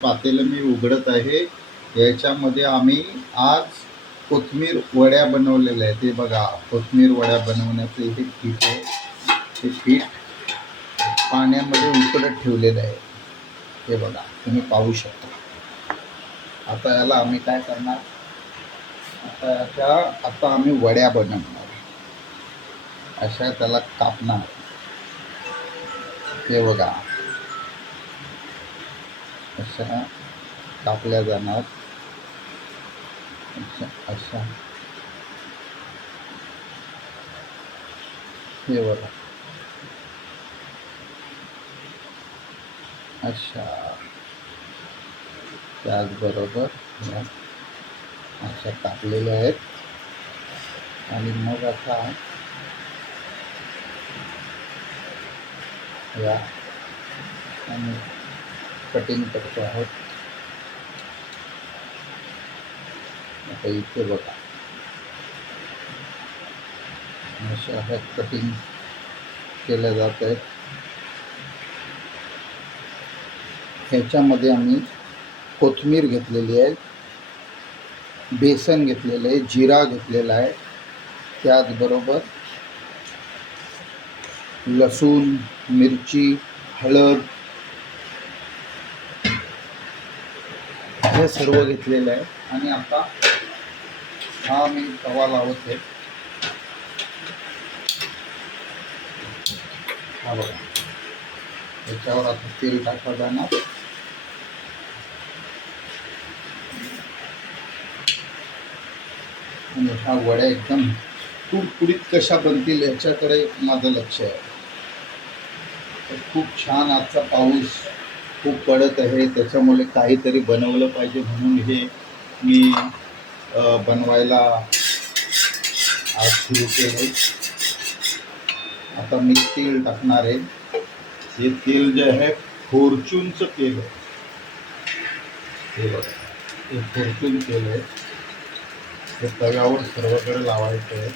पातेलं मी उघडत आहे. याच्यामध्ये आम्ही आज कोथिंबीर वड्या बनवलेल्या आहेत. हे बघा, कोथिंबीर वड्या बनवण्याचं हे पीठ आहे. हे पीठ पाण्यामध्ये उकडत ठेवलेलं आहे. हे बघा, तुम्ही पाहू शकता. आता याला आम्ही काय करणार, आता आम्ही वड्या बनवणार. अशा त्याला कापणार. हे बघा, अशा कापल्या जाणार. अशा हे बघा, अशा त्याचबरोबर अशा कापलेल्या आहेत. आणि मग आता या आम्ही कटिंग करतो आहोत. आता इथे बघा, अशा ह्या कटिंग केल्या जात आहेत. ह्याच्यामध्ये आम्ही कोथिंबीर घेतलेली आहे, बेसन घेतलेलं आहे, जिरा घेतलेला आहे, त्याचबरोबर लसूण, मिरची, हळद हे सर्व घेतलेलं आहे. आणि आता हा मी तवा लावत आहे. हा बघा, त्याच्यावर आता तेल टाकलं जाणार. आणि ह्या वड्या एकदम कुरकुरीत कशा बनतील याच्याकडे माझं लक्ष आहे. खूप छान. आजचा पाऊस खूप पडत आहे, त्याच्यामुळे काहीतरी बनवलं पाहिजे म्हणून हे मी बनवायला आज सुरू केलं. आता मी तेल टाकणार आहे. हे तेल जे आहे फॉर्च्यूनचं तेल आहे. हे बघा, हे फॉर्च्यून तेल आहे. हे तव्यावर सर्वकडे लावायचं आहे.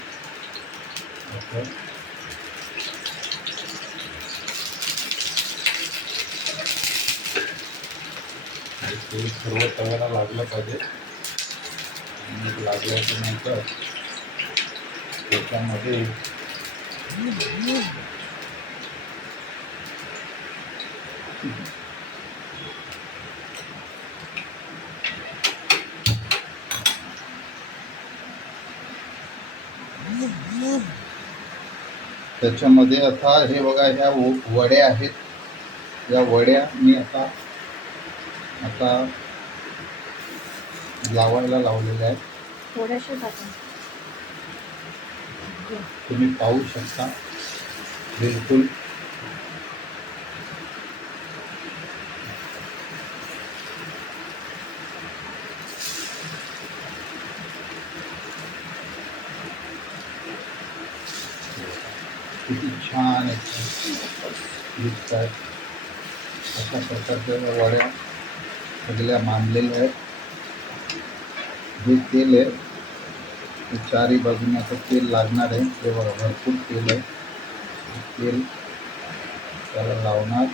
तेल सर्व तव्याला लागलं पाहिजे. लागल्याच्या नंतर त्याच्यामध्ये आता हे बघा, ह्या वड्या आहेत. या वड्या मी आता लावायला लावलेल्या आहेत. तुम्ही पाहू शकता. बिलकुल किती छान दिसत आहेत. अशा प्रकारच्या वड्या सगळ्या मांडलेल्या आहेत. हे तेल आहे, ते चारही बाजूने आता तेल लागणार आहे. ते बघा, भरपूर तेल आहे. तेल त्याला लावणार.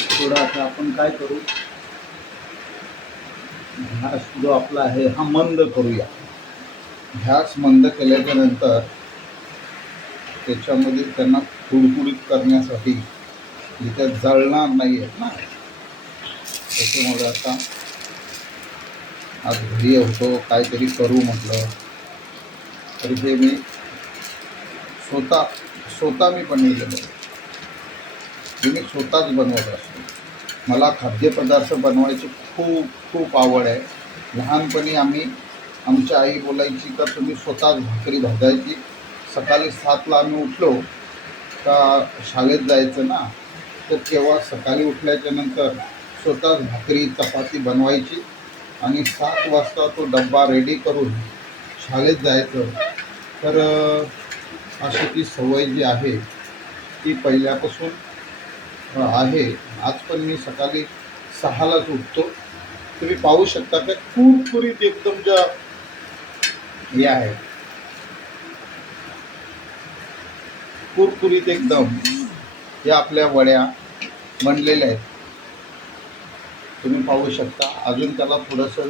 थोडं आता आपण काय करू, गॅस जो आपला आहे हा मंद करूया. गॅस मंद केल्याच्या नंतर त्याच्यामध्ये त्यांना कुरकुरीत करण्यासाठी इथे जळणार नाही आहेत ना, त्याच्यामुळे आता आज घरी होतो, काहीतरी करू म्हटलं तर हे मी स्वतः मी बनवलेलं आहे. हे मी स्वतःच बनवत असतो. मला खाद्यपदार्थ बनवायची खूप खूप आवड आहे. लहानपणी आमची आई बोलायची का तुम्ही स्वतःच भाकरी भाजायची. सकाळी 7ला आम्ही उठलो का शाळेत जायचं ना, तर तेव्हा सकाळी उठल्याच्या नंतर स्वतःच भाकरी चपाती बनवायची आणि 7 वाजता तो डब्बा रेडी करून शाळेत जायचं. तर अशी ती सवय जी आहे ती पहिल्यापासून आहे. आज पण मी सकाळी 6लाच उठतो. तुम्ही पाहू शकता का कुरकुरीत एकदम ज्या हे आहे, कुरकुरीत एकदम या आपल्या वड्या बनलेल्या आहेत. तुम्ही पाहू शकता. अजून त्याला थोडंसं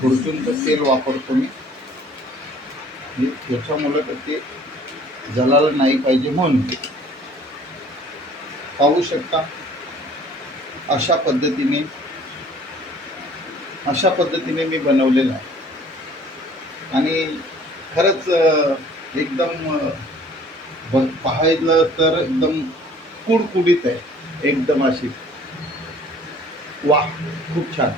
फॉर्च्यूनचं तेल वापरतो मी, याच्यामुळं तर ते जळालं नाही पाहिजे म्हणून. पाहू शकता अशा पद्धतीने मी बनवलेलं आहे. आणि खरंच एकदम पाहायला तर एकदम कुडकुडीत आहे, एकदम अशी. वाह, खूप छान.